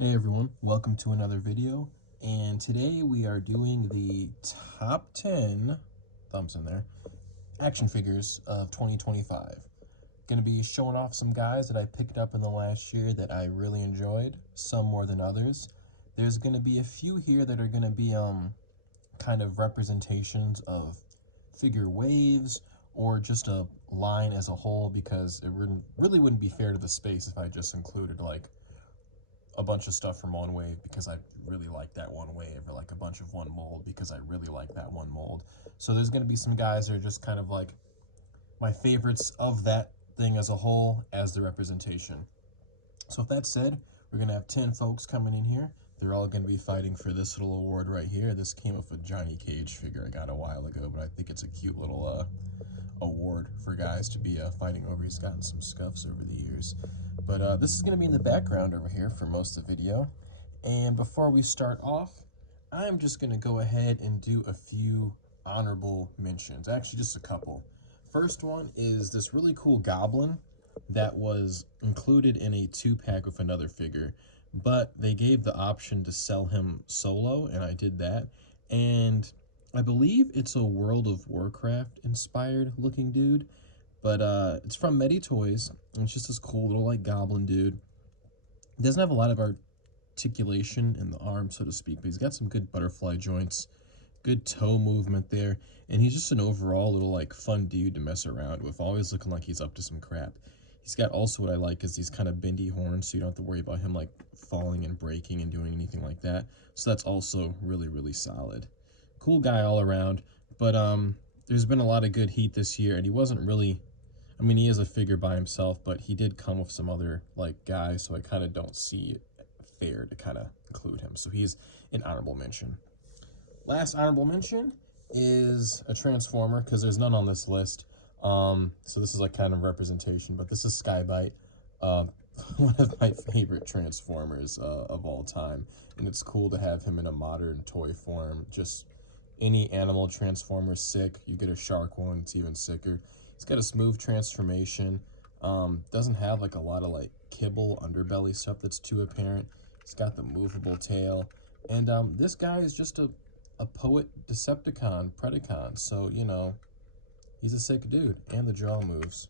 Hey everyone, welcome to another video, and today we are doing the top 10, thumbs in there, action figures of 2025. Gonna be showing off some guys that I picked up in the last year that I really enjoyed, some more than others. There's gonna be a few here that are gonna be kind of representations of figure waves or just a line as a whole, because it really wouldn't be fair to the space if I just included like a bunch of stuff from one wave because I really like that one wave, or like a bunch of one mold because I really like that one mold. So there's going to be some guys that are just kind of like my favorites of that thing as a whole as the representation. So with that said, we're going to have 10 folks coming in here. They're all going to be fighting for this little award right here. This came with a Johnny Cage figure I got a while ago, but I think it's a cute little award for guys to be fighting over. He's gotten some scuffs over the years. But this is going to be in the background over here for most of the video. And before we start off, I'm just going to go ahead and do a few honorable mentions. Actually, just a couple. First one is this really cool goblin that was included in a 2-pack with another figure, but they gave the option to sell him solo, and I did that. And I believe it's a World of Warcraft inspired looking dude, but it's from Medi Toys, and it's just this cool little like goblin dude. He doesn't have a lot of articulation in the arm, so to speak, but he's got some good butterfly joints, good toe movement there, and he's just an overall little like fun dude to mess around with, always looking like he's up to some crap. He's got also what I like is these kind of bendy horns, so you don't have to worry about him like falling and breaking and doing anything like that. So that's also really solid. Cool guy all around, but there's been a lot of good heat this year, and he wasn't really, I mean, he is a figure by himself, but he did come with some other like guys, so I kind of don't see it fair to kind of include him. So he's an honorable mention. Last honorable mention is a Transformer, because there's none on this list. So this is like kind of representation, but this is Skybite, uh, one of my favorite Transformers of all time, and it's cool to have him in a modern toy form. Just any animal Transformer sick. You get a shark one, it's even sicker. He's got a smooth transformation. Doesn't have like a lot of like kibble underbelly stuff that's too apparent. He's got the movable tail, and this guy is just a poet Decepticon Predacon. So you know, he's a sick dude, and the jaw moves.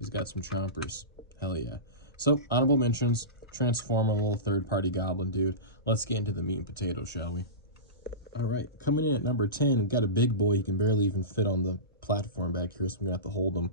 He's got some chompers. Hell yeah. So honorable mentions: Transformer, little third-party goblin dude. Let's get into the meat and potatoes, shall we? All right, coming in at number 10, we've got a big boy. He can barely even fit on the platform back here, so I'm gonna have to hold him.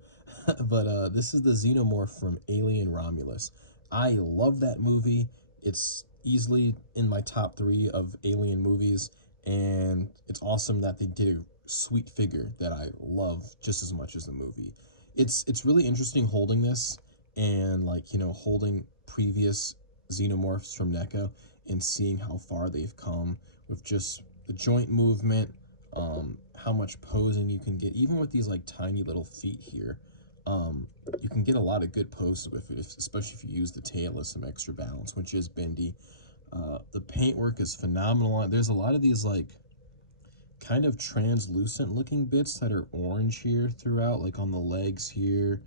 But this is the Xenomorph from Alien Romulus. I love that movie. It's easily in my top 3 of Alien movies, and it's awesome that they did a sweet figure that I love just as much as the movie. It's really interesting holding this and like, you know, holding previous Xenomorphs from NECA and seeing how far they've come with just the joint movement, how much posing you can get, even with these like tiny little feet here. You can get a lot of good poses with it, especially if you use the tail as some extra balance, which is bendy. The paintwork is phenomenal. There's a lot of these like kind of translucent looking bits that are orange here throughout, like on the legs here,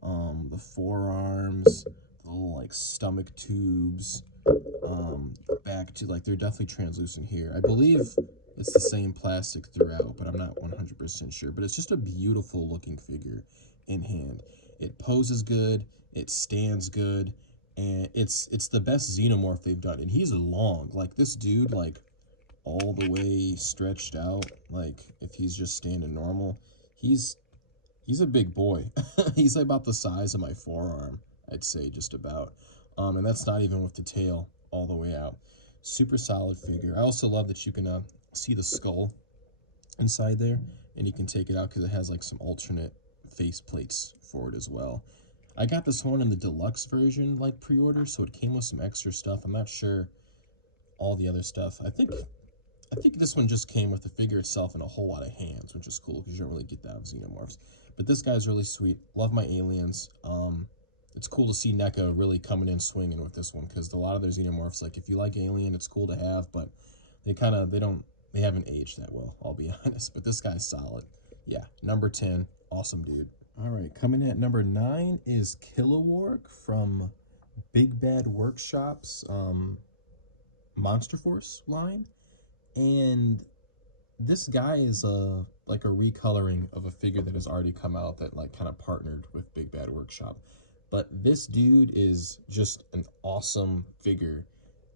the forearms, the little like stomach tubes, back to like they're definitely translucent here. I believe it's the same plastic throughout, but I'm not 100% sure. But it's just a beautiful looking figure in hand. It poses good, it stands good, and it's the best Xenomorph they've done. And he's long, like this dude, like all the way stretched out. Like if he's just standing normal, he's he's a big boy. He's about the size of my forearm, I'd say, just about. And that's not even with the tail all the way out. Super solid figure. I also love that you can see the skull inside there, and you can take it out because it has like some alternate face plates for it as well. I got this one in the deluxe version, like pre-order, so it came with some extra stuff. I'm not sure all the other stuff. I think this one just came with the figure itself and a whole lot of hands, which is cool because you don't really get that with Xenomorphs. But this guy's really sweet. Love my aliens. It's cool to see NECA really coming in swinging with this one, because a lot of their Xenomorphs, like if you like Alien, it's cool to have, but they haven't aged that well, I'll be honest. But this guy's solid. Yeah, number 10, awesome dude. All right, coming in at number 9 is Kilowog from Big Bad Workshop's Monster Force line, and this guy is like a recoloring of a figure that has already come out that like kind of partnered with Big Bad Workshop. But this dude is just an awesome figure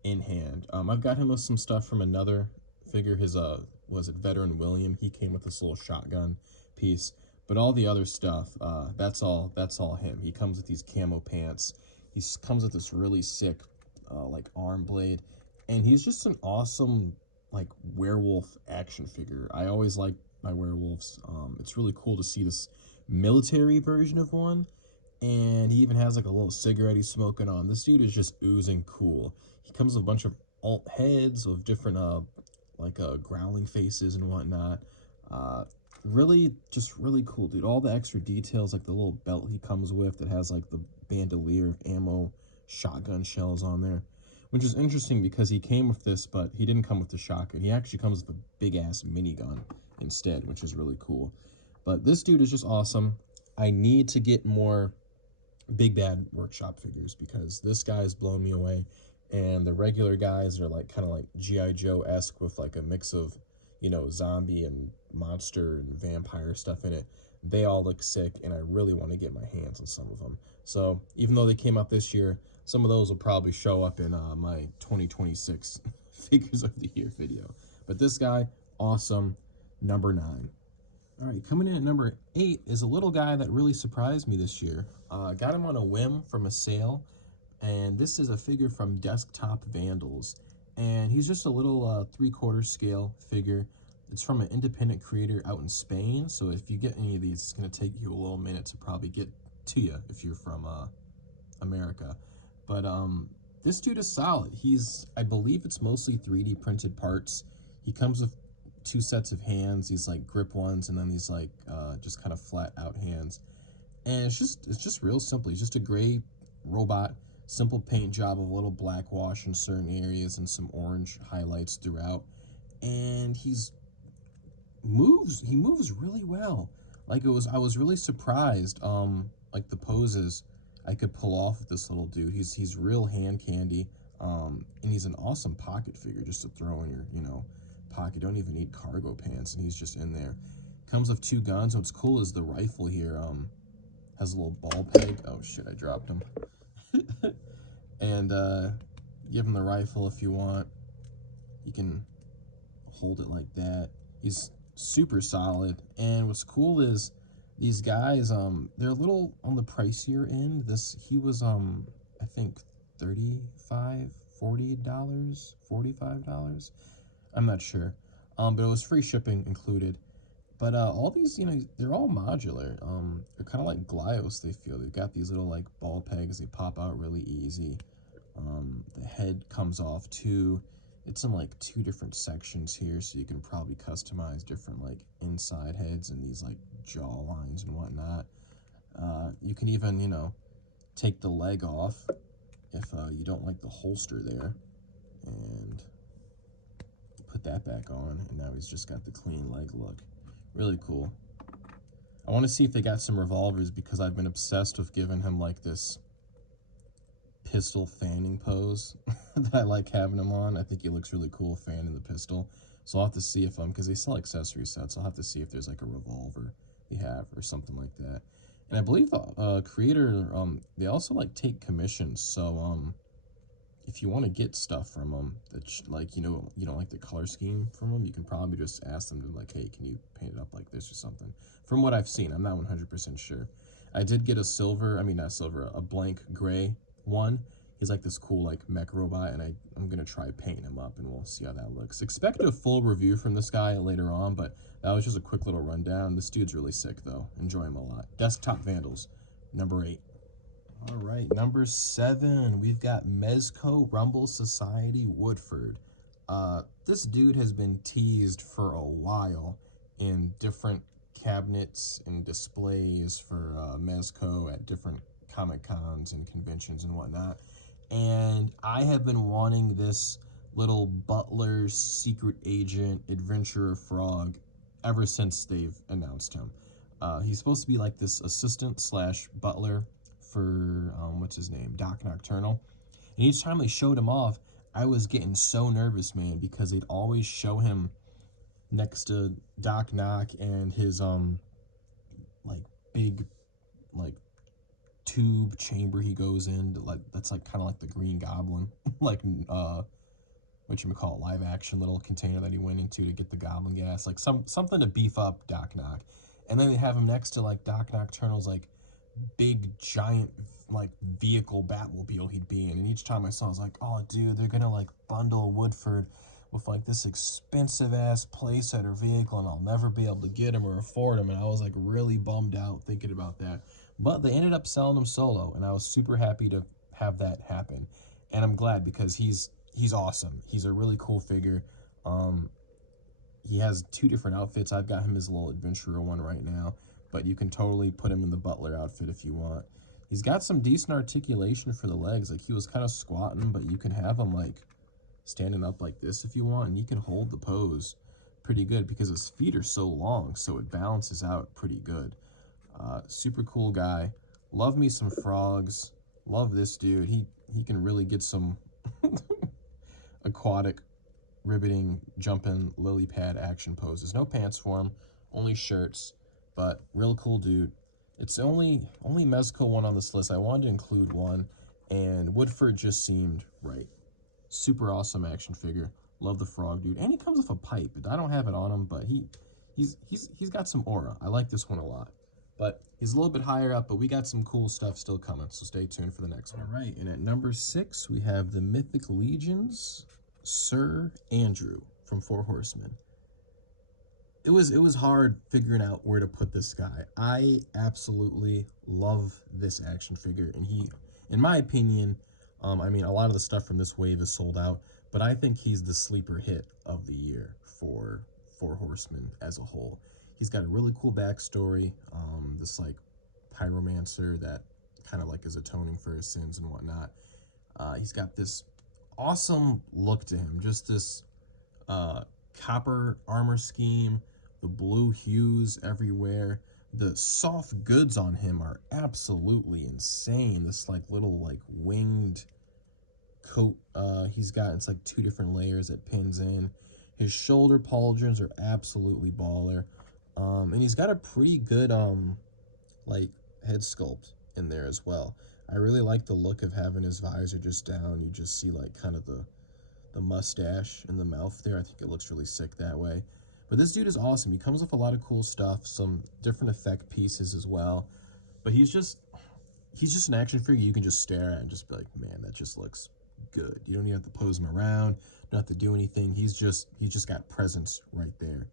in hand. I've got him with some stuff from another figure. His was it Veteran William? He came with this little shotgun piece, but all the other stuff, that's all him. He comes with these camo pants. He comes with this really sick, like arm blade, and he's just an awesome like werewolf action figure. I always like my werewolves. It's really cool to see this military version of one, and he even has like a little cigarette he's smoking on. This dude is just oozing cool. He comes with a bunch of alt heads of different like growling faces and whatnot. Really just really cool, dude. All the extra details, like the little belt he comes with that has like the bandolier of ammo shotgun shells on there, which is interesting because he came with this, but he didn't come with the shotgun. He actually comes with a big ass minigun instead, which is really cool. But this dude is just awesome. I need to get more Big Bad Workshop figures because this guy has blown me away, and the regular guys are like kind of like GI Joe-esque with like a mix of, you know, zombie and monster and vampire stuff in it. They all look sick, and I really want to get my hands on some of them. So even though they came out this year, some of those will probably show up in my 2026 figures of the year video. But this guy, awesome. Number 9. All right, coming in at number 8 is a little guy that really surprised me this year. Got him on a whim from a sale, and this is a figure from Desktop Vandals. And he's just a little 3/4 scale figure. It's from an independent creator out in Spain, so if you get any of these, it's going to take you a little minute to probably get to you if you're from America. But this dude is solid. I believe it's mostly 3D printed parts. He comes with 2 sets of hands, these like grip ones, and then these like just kind of flat out hands. And it's just real simple. He's just a gray robot, simple paint job of a little black wash in certain areas and some orange highlights throughout. And he moves really well. I was really surprised like the poses I could pull off with this little dude. He's real hand candy. And he's an awesome pocket figure just to throw in your, you know, pocket. You don't even need cargo pants, and he's just in there. Comes with 2 guns. What's cool is the rifle here has a little ball peg. Oh shit, I dropped him. And give him the rifle if you want. You can hold it like that. He's super solid. And what's cool is these guys, they're a little on the pricier end. He was I think $35, $40, $45. I'm not sure. But it was free shipping included. But all these, you know, they're all modular. They're kind of like Glyos, they feel. They've got these little like ball pegs. They pop out really easy. The head comes off too. It's in like 2 different sections here, so you can probably customize different like inside heads and these like jaw lines and whatnot. You can even, you know, take the leg off if you don't like the holster there, and put that back on, and now he's just got the clean leg look. Really cool. I want to see if they got some revolvers because I've been obsessed with giving him like this pistol fanning pose that I like having him on. I think he looks really cool fanning the pistol. So I'll have to see if because they sell accessory sets, I'll have to see if there's like a revolver they have or something like that. And I believe the creator, they also like take commissions. So if you want to get stuff from them that like, you know, you don't like the color scheme from them, you can probably just ask them to like, hey, can you paint it up like this or something. From what I've seen, I'm not 100% sure. I did get a blank gray one. He's like this cool like mech robot, and I'm gonna try painting him up, and we'll see how that looks. Expect a full review from this guy later on, but that was just a quick little rundown. This dude's really sick though. Enjoy him a lot. Desktop Vandals, number 8. All right, number 7, we've got Mezco Rumble Society Woodford. This dude has been teased for a while in different cabinets and displays for Mezco at different Comic Cons and conventions and whatnot. And I have been wanting this little butler, secret agent, adventurer frog ever since they've announced him. He's supposed to be like this assistant slash butler for what's his name, Doc Nocturnal. And each time they showed him off, I was getting so nervous, man, because they'd always show him next to Doc Nock and his like big like tube chamber he goes in, like that's like kind of like the Green Goblin, like what you call it, live action little container that he went into to get the goblin gas, like something to beef up Doc Nock. And then they have him next to like Doc Nocturnal's like big giant like vehicle Batmobile he'd be in. And each time I saw, I was like, oh dude, they're gonna like bundle Woodford with like this expensive ass playset or vehicle, and I'll never be able to get him or afford him. And I was like really bummed out thinking about that. But they ended up selling him solo, and I was super happy to have that happen. And I'm glad, because he's awesome. He's a really cool figure. He has 2 different outfits. I've got him as a little adventurer one right now, but you can totally put him in the butler outfit if you want. He's got some decent articulation for the legs. Like, he was kind of squatting, but you can have him like standing up like this if you want, and he can hold the pose pretty good because his feet are so long, so it balances out pretty good. Super cool guy. Love me some frogs. Love this dude. He can really get some aquatic, riveting, jumping, lily pad action poses. No pants for him, only shirts, but real cool dude. It's the only Mezco one on this list. I wanted to include one, and Woodford just seemed right. Super awesome action figure. Love the frog dude, and he comes with a pipe. I don't have it on him, but he's got some aura. I like this one a lot. But he's a little bit higher up, but we got some cool stuff still coming, so stay tuned for the next one. All right, and at number 6, we have the Mythic Legions, Sir Andrew from Four Horsemen. It was hard figuring out where to put this guy. I absolutely love this action figure, and he, in my opinion, I mean, a lot of the stuff from this wave is sold out, but I think he's the sleeper hit of the year for Four Horsemen as a whole. He's got a really cool backstory, this like pyromancer that kind of like is atoning for his sins and whatnot. He's got this awesome look to him, just this copper armor scheme, the blue hues everywhere. The soft goods on him are absolutely insane. This like little like winged coat he's got, it's like 2 different layers that pins in. His shoulder pauldrons are absolutely baller. And he's got a pretty good like head sculpt in there as well. I really like the look of having his visor just down. You just see like kind of the mustache and the mouth there. I think it looks really sick that way. But this dude is awesome. He comes with a lot of cool stuff, some different effect pieces as well. But he's just an action figure you can just stare at and just be like, man, that just looks good. You don't even have to pose him around, don't have to do anything. He's just got presence right there.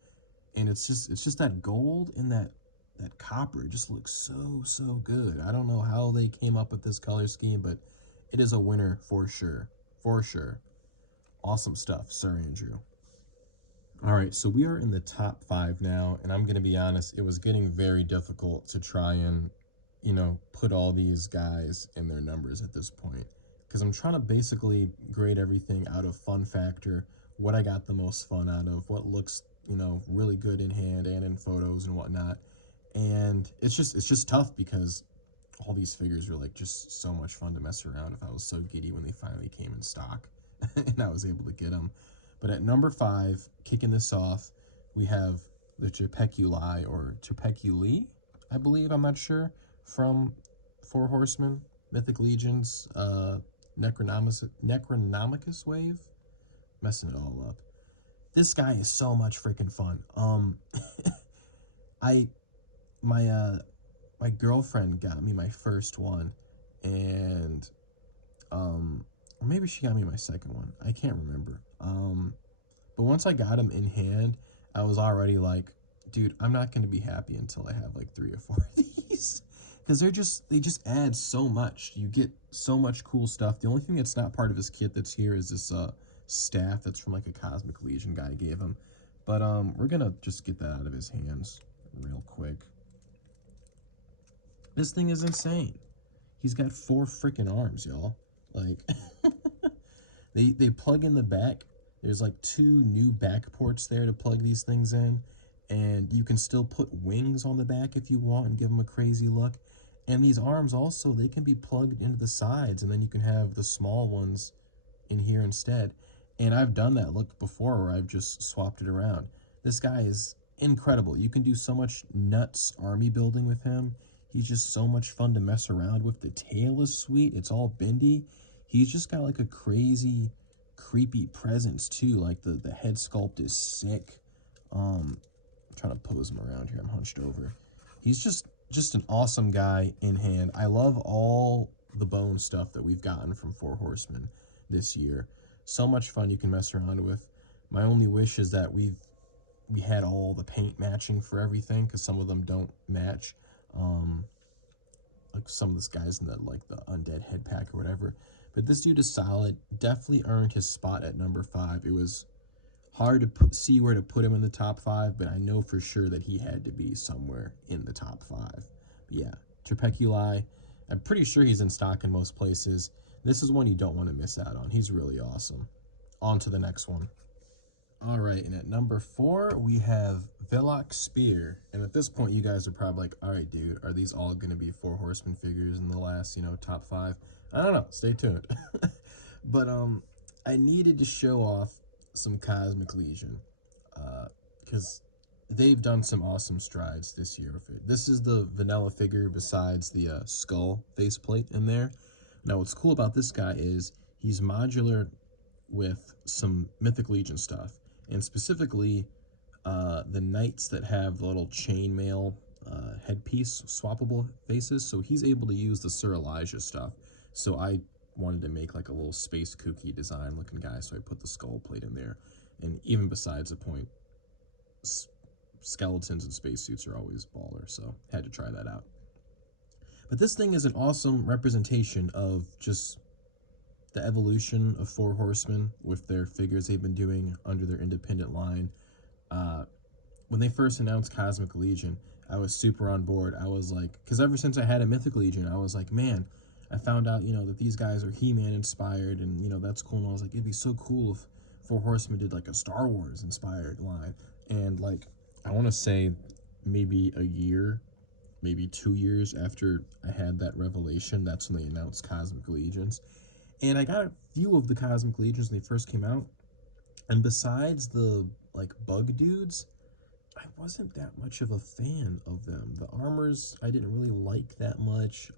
And it's just that gold and that copper. It just looks so good. I don't know how they came up with this color scheme, but it is a winner for sure. For sure. Awesome stuff, Sir Andrew. All right, so we are in the top 5 now, and I'm going to be honest, it was getting very difficult to try and, you know, put all these guys in their numbers at this point, because I'm trying to basically grade everything out of fun factor, what I got the most fun out of, what looks, you know, really good in hand and in photos and whatnot. And it's just tough because all these figures are like just so much fun to mess around. If I was so giddy when they finally came in stock and I was able to get them. But at number 5, kicking this off, we have the Chapeculi, or Chapeculi, I believe, I'm not sure, from Four Horsemen, Mythic Legions, Necronomicus wave, messing it all up. This guy is so much freaking fun. My girlfriend got me my first one, and or maybe she got me my second one. I can't remember. But once I got him in hand, I was already like, dude, I'm not going to be happy until I have like 3 or 4 of these. Because they just add so much. You get so much cool stuff. The only thing that's not part of his kit that's here is this staff that's from like a Cosmic Legion guy gave him. But we're going to just get that out of his hands real quick. This thing is insane. He's got 4 freaking arms, y'all. Like, they plug in the back. There's like 2 new back ports there to plug these things in, and you can still put wings on the back if you want and give them a crazy look. And these arms also, they can be plugged into the sides, and then you can have the small ones in here instead. And I've done that look before where I've just swapped it around. This guy is incredible. You can do so much nuts army building with him. He's just so much fun to mess around with. The tail is sweet. It's all bendy. He's just got like a crazy, creepy presence too. Like the head sculpt is sick. I'm trying to pose him around here. I'm hunched over. He's just an awesome guy in hand. I love all the bone stuff that we've gotten from Four Horsemen this year. So much fun you can mess around with. My only wish is that we had all the paint matching for everything, because some of them don't match. Like some of this guys in the like the undead head pack or whatever. But this dude is solid. Definitely earned his spot at number 5. It was hard to see where to put him in the top 5, but I know for sure that he had to be somewhere in the top 5. But yeah, Trapeculi, I'm pretty sure he's in stock in most places. This is one you don't want to miss out on. He's really awesome. On to the next one. All right, and at number 4, we have Villock Spear. And at this point, you guys are probably like, all right, dude, are these all going to be Four Horsemen figures in the last, top 5? I don't know. Stay tuned. But I needed to show off some Cosmic Legion, because they've done some awesome strides this year. This is the vanilla figure besides the skull faceplate in there. Now, what's cool about this guy is he's modular with some Mythic Legion stuff, and specifically the knights that have the little chainmail headpiece swappable faces. So he's able to use the Sir Elijah stuff. So I wanted to make like a little space kooky design looking guy, so I put the skull plate in there. And even besides the point, skeletons and spacesuits are always baller, so had to try that out. But this thing is an awesome representation of just the evolution of Four Horsemen with their figures they've been doing under their independent line. When they first announced Cosmic Legion, I was super on board. I was like, because ever since I had a Mythic Legion, I was like, man, I found out, that these guys are He-Man inspired, and, that's cool. And I was like, it'd be so cool if Four Horsemen did like a Star Wars inspired line. And like, I want to say maybe a year, maybe 2 years after I had that revelation, that's when they announced Cosmic Legions. And I got a few of the Cosmic Legions when they first came out. And besides the like bug dudes, I wasn't that much of a fan of them. The armors I didn't really like that much.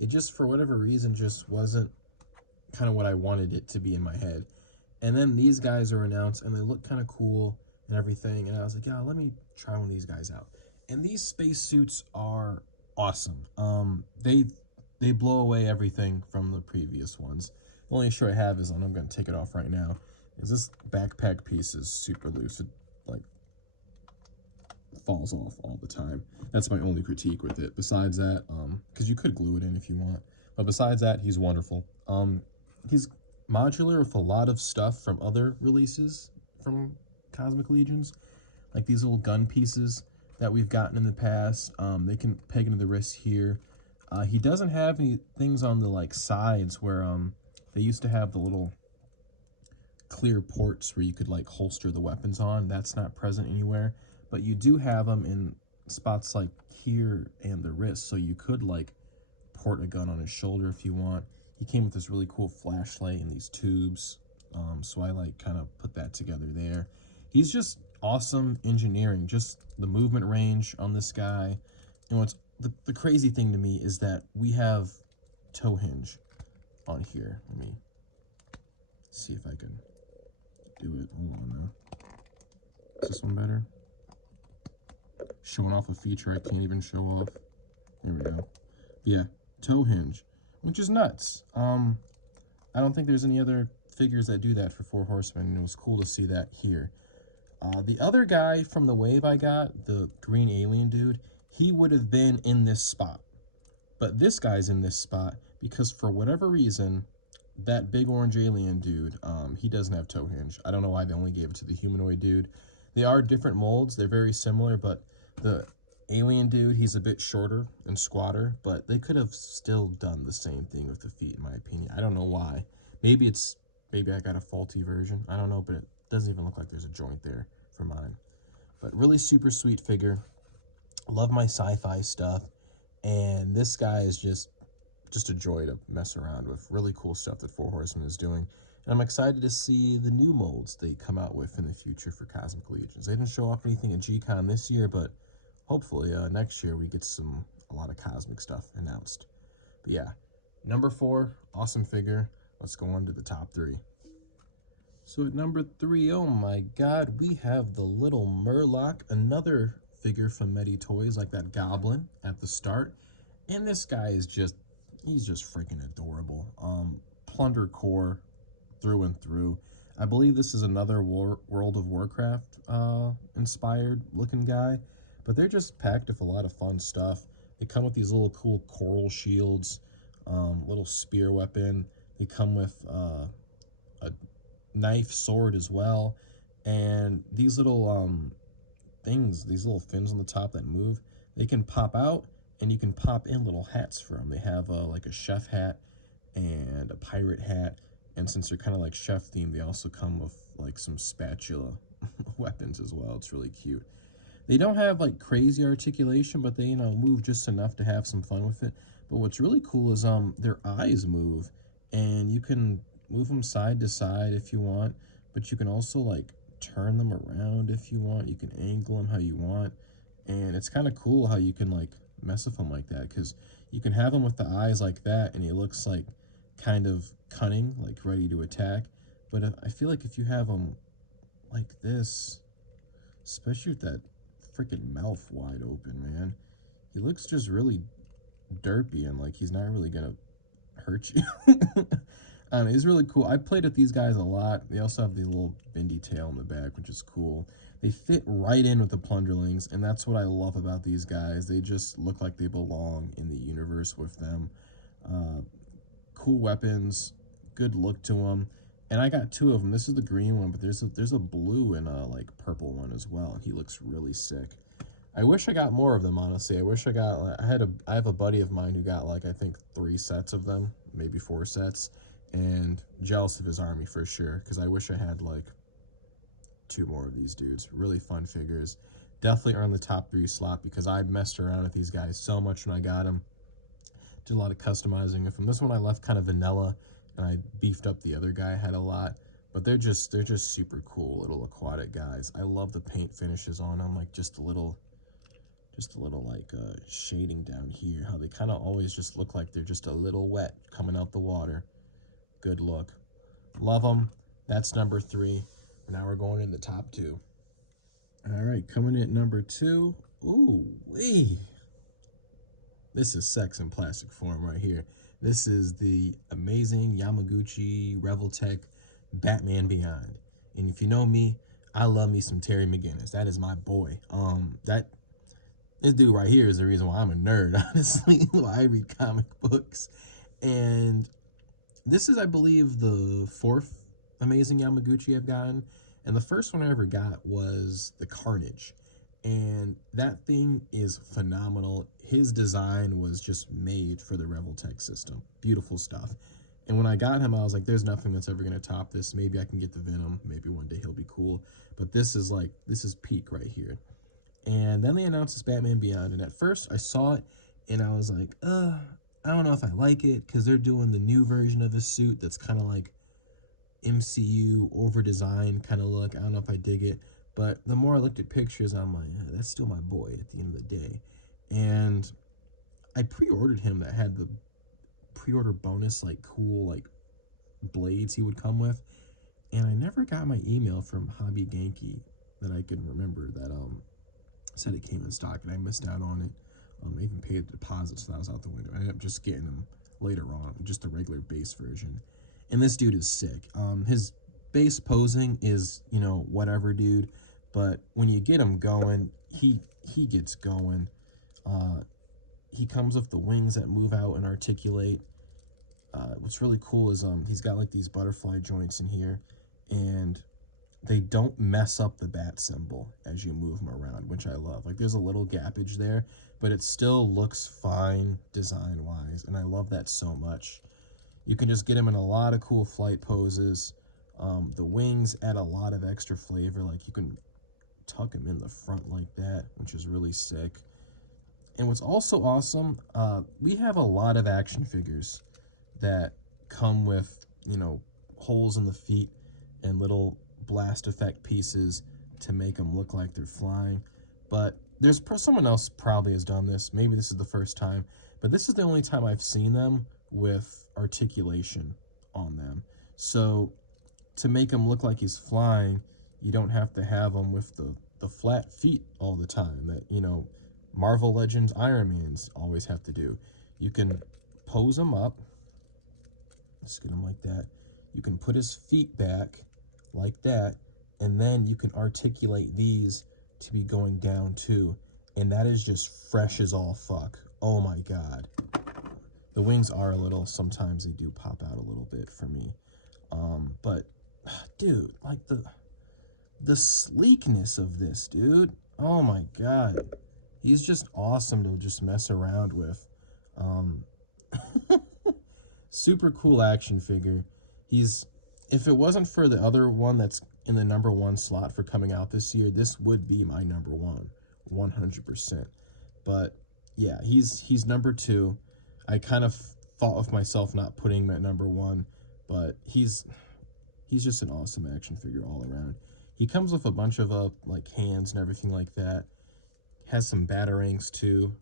It just, for whatever reason, just wasn't kind of what I wanted it to be in my head. And then these guys are announced, and they look kind of cool and everything. And I was like, yeah, let me try one of these guys out. And these spacesuits are awesome. They blow away everything from the previous ones. The only issue I have is, and I'm going to take it off right now, is this backpack piece is super loose. It like falls off all the time. That's my only critique with it. Besides that, because you could glue it in if you want, but besides that, he's wonderful. He's modular with a lot of stuff from other releases from Cosmic Legions, like these little gun pieces that we've gotten in the past. They can peg into the wrist here. He doesn't have any things on the like sides where they used to have the little clear ports where you could like holster the weapons on. That's not present anywhere, but you do have them in spots like here and the wrist, so you could like port a gun on his shoulder if you want. He came with this really cool flashlight and these tubes, so I like kind of put that together there. He's just awesome engineering. Just the movement range on this guy. It's the crazy thing to me is that we have toe hinge on here. Let me see if I can do it. Hold on now. Is this one better? Showing off a feature I can't even show off. There we go. Yeah, toe hinge, which is nuts. I don't think there's any other figures that do that for Four Horsemen, and it was cool to see that here. The other guy from the wave I got, the green alien dude, he would have been in this spot. But this guy's in this spot because for whatever reason, that big orange alien dude, he doesn't have toe hinge. I don't know why they only gave it to the humanoid dude. They are different molds. They're very similar, but the alien dude, he's a bit shorter and squatter, but they could have still done the same thing with the feet, in my opinion. I don't know why. Maybe I got a faulty version. I don't know, but it doesn't even look like there's a joint there for mine. But really super sweet figure. Love my sci-fi stuff. And this guy is just a joy to mess around with. Really cool stuff that Four Horsemen is doing. And I'm excited to see the new molds they come out with in the future for Cosmic Legions. They didn't show off anything at G-Con this year, but hopefully next year we get a lot of Cosmic stuff announced. But yeah, number 4, awesome figure. Let's go on to the top 3. So at number 3, oh my god, we have the little Murloc, another figure from Medi Toys, like that goblin at the start. And this guy is he's just freaking adorable. Plunder core through and through. I believe this is another World of Warcraft inspired looking guy, but they're just packed with a lot of fun stuff. They come with these little cool coral shields, little spear weapon. They come with a knife, sword as well, and these little things, these little fins on the top that move, they can pop out, and you can pop in little hats for them. They have like a chef hat and a pirate hat, and since they're kind of like chef themed, they also come with like some spatula weapons as well. It's really cute. They don't have like crazy articulation, but they, you know, move just enough to have some fun with it. But what's really cool is their eyes move, and you can move them side to side if you want, but you can also like turn them around if you want. You can angle them how you want, and it's kind of cool how you can like mess with them like that, because you can have them with the eyes like that, and it looks like kind of cunning, like ready to attack. But I feel like if you have them like this, especially with that freaking mouth wide open, man, he looks just really derpy and like he's not really gonna hurt you. It's really cool. I played with these guys a lot. They also have the little bendy tail in the back, which is cool. They fit right in with the Plunderlings, and that's what I love about these guys. They just look like they belong in the universe with them. Cool weapons, good look to them. And I got 2 of them. This is the green one, but there's a blue and a like purple one as well, and he looks really sick. I wish I got more of them, honestly. I wish I got, I have a buddy of mine who got like, I think 3 sets of them, maybe 4 sets, and jealous of his army for sure, because I wish I had like 2 more of these dudes. Really fun figures. Definitely earned the top 3 slot because I messed around with these guys so much when I got them. Did a lot of customizing with them. This one I left kind of vanilla, and I beefed up the other guy. I had a lot, but they're just super cool little aquatic guys. I love the paint finishes on them, like just a little like shading down here, how they kind of always just look like they're just a little wet coming out the water. Good look. Love them. That's number 3. Now we're going in the top 2. All right, coming in at number 2. Ooh wee, this is sex in plastic form right here. This is the amazing Yamaguchi Revoltech Batman Beyond. And if you know me, I love me some Terry McGinnis. That is my boy. This dude right here is the reason why I'm a nerd, honestly. I read comic books. And this is, I believe, the 4th amazing Yamaguchi I've gotten. And the first one I ever got was the Carnage. And that thing is phenomenal. His design was just made for the Revoltech system. Beautiful stuff. And when I got him, I was like, there's nothing that's ever going to top this. Maybe I can get the Venom. Maybe one day he'll be cool. But this is peak right here. And then they announced this Batman Beyond, and at first I saw it, and I was like, I don't know if I like it, because they're doing the new version of his suit that's kind of like MCU over-designed kind of look. I don't know if I dig it, but the more I looked at pictures, I'm like, that's still my boy at the end of the day. And I pre-ordered him that had the pre-order bonus, like cool like blades he would come with, and I never got my email from Hobby Genki that I can remember that said it came in stock, and I missed out on it. I even paid the deposit, so that was out the window. I ended up just getting them later on, just the regular base version. And this dude is sick. His base posing is, you know, whatever, dude. But when you get him going, he gets going. He comes with the wings that move out and articulate. What's really cool is he's got like these butterfly joints in here, and they don't mess up the bat symbol as you move them around, which I love. Like there's a little gappage there, but it still looks fine design wise, and I love that so much. You can just get him in a lot of cool flight poses. The wings add a lot of extra flavor. Like you can tuck him in the front like that, which is really sick. And what's also awesome, we have a lot of action figures that come with, you know, holes in the feet and little blast effect pieces to make them look like they're flying. But there's someone else probably has done this. Maybe this is the first time, but this is the only time I've seen them with articulation on them. So to make him look like he's flying, you don't have to have him with the flat feet all the time that, you know, Marvel Legends Iron Man's always have to do. You can pose him up. Let's get him like that. You can put his feet back like that, and then you can articulate these to be going down too. And that is just fresh as all fuck. Oh my god. The wings are a little, sometimes they do pop out a little bit for me. But dude, like the sleekness of this dude. Oh my god. He's just awesome to just mess around with. Super cool action figure. He's, if it wasn't for the other one that's in the #1 slot for coming out this year, this would be my #1, 100%. But yeah, he's #2. I kind of fought with myself not putting him at #1, but he's just an awesome action figure all around. He comes with a bunch of like hands and everything like that. Has some batarangs too.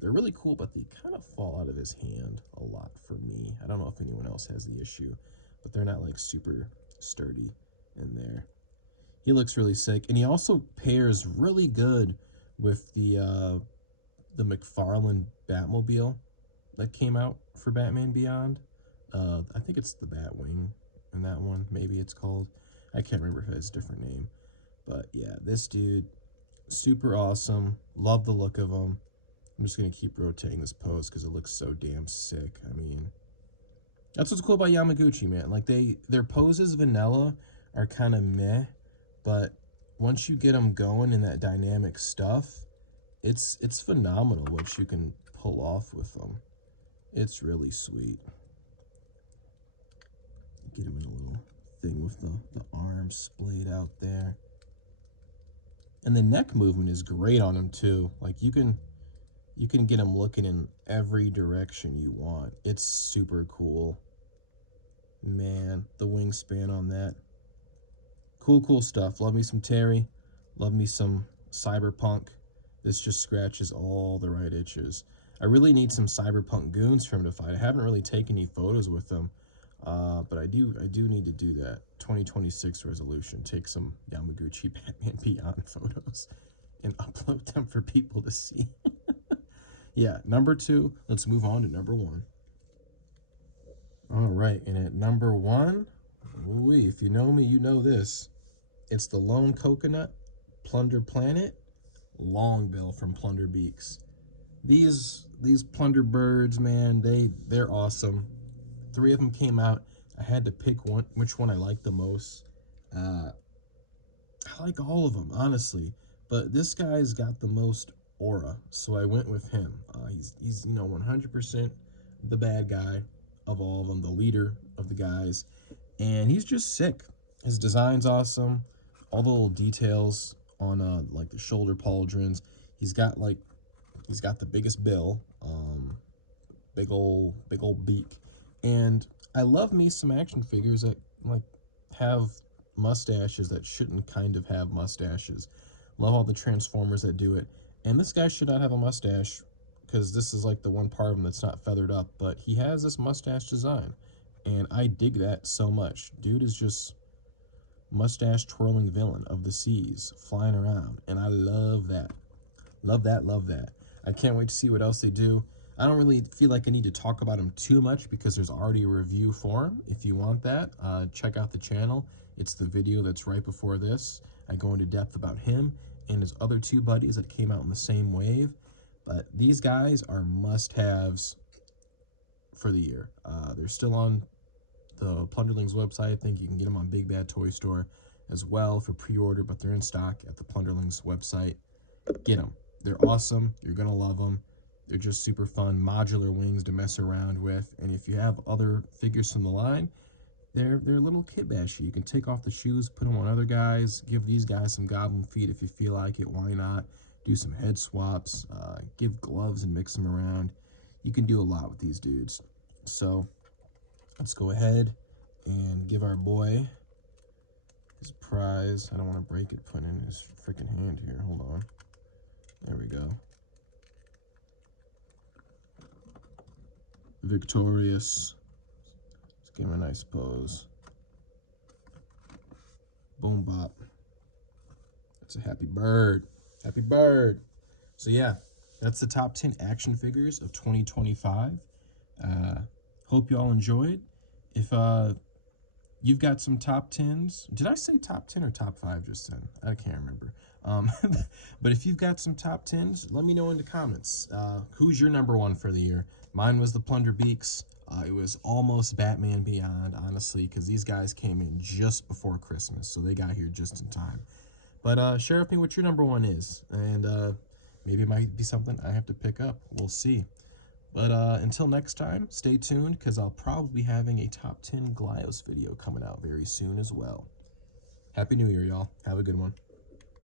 They're really cool, but they kind of fall out of his hand a lot for me. I don't know if anyone else has the issue, but they're not like super sturdy in there. He looks really sick, and he also pairs really good with the McFarlane Batmobile that came out for Batman Beyond. I think it's the Batwing in that one. Maybe it's called. I can't remember if it has a different name. But yeah, this dude, super awesome. Love the look of him. I'm just going to keep rotating this pose because it looks so damn sick. I mean, that's what's cool about Yamaguchi, man. Like, their poses vanilla are kind of meh, but once you get them going in that dynamic stuff, it's phenomenal what you can pull off with them. It's really sweet. Get him in a little thing with the arms splayed out there. And the neck movement is great on him too. Like, you can get him looking in every direction you want. It's super cool. Man, the wingspan on that. Cool stuff. Love me some Terry. Love me some Cyberpunk. This just scratches all the right itches. I really need some Cyberpunk goons for him to fight. I haven't really taken any photos with them, but I do need to do that. 2026 resolution. Take some Yamaguchi Batman Beyond photos and upload them for people to see. Yeah, #2. Let's move on to #1. All right, and at #1, if you know me, you know this. It's the Lone Coconut, Plunder Planet, Longbill from Plunder Beaks. These Plunder birds, man, they're awesome. 3 of them came out. I had to pick which one I like the most. I like all of them, honestly, but this guy's got the most aura, so I went with him. He's 100% the bad guy of all of them, the leader of the guys, and he's just sick. His design's awesome. All the little details on like the shoulder pauldrons. He's got the biggest bill, big old beak, and I love me some action figures that like have mustaches that shouldn't kind of have mustaches. Love all the Transformers that do it, and this guy should not have a mustache because this is like the one part of him that's not feathered up, but he has this mustache design, and I dig that so much. Dude is just mustache twirling villain of the seas flying around, and I love that. Love that. I can't wait to see what else they do. I don't really feel like I need to talk about him too much because there's already a review for him. If you want that, check out the channel. It's the video that's right before this. I go into depth about him and his other 2 buddies that came out in the same wave. But these guys are must-haves for the year. They're still on the Plunderlings website. I think you can get them on Big Bad Toy Store as well for pre-order, but they're in stock at the Plunderlings website. Get them. They're awesome. You're going to love them. They're just super fun, modular wings to mess around with. And if you have other figures from the line, they're a little kit bashy. You can take off the shoes, put them on other guys, give these guys some goblin feet if you feel like it. Why not? do some head swaps, give gloves and mix them around. You can do a lot with these dudes. So let's go ahead and give our boy his prize. I don't want to break it, put in his freaking hand here. Hold on. There we go. Victorious. Let's give him a nice pose. Boom bop. That's a happy bird. Happy bird. So yeah, that's the top 10 action figures of 2025. Hope you all enjoyed. If you've got some top 10s, did I say top 10 or top 5 just then? I can't remember. But if you've got some top 10s, let me know in the comments. Who's your number one for the year? Mine was the Plunder Beaks. It was almost Batman Beyond, honestly, because these guys came in just before Christmas, so they got here just in time. But share with me what your number one is, and maybe it might be something I have to pick up. We'll see. But until next time, stay tuned, because I'll probably be having a top 10 Glyos video coming out very soon as well. Happy New Year, y'all. Have a good one.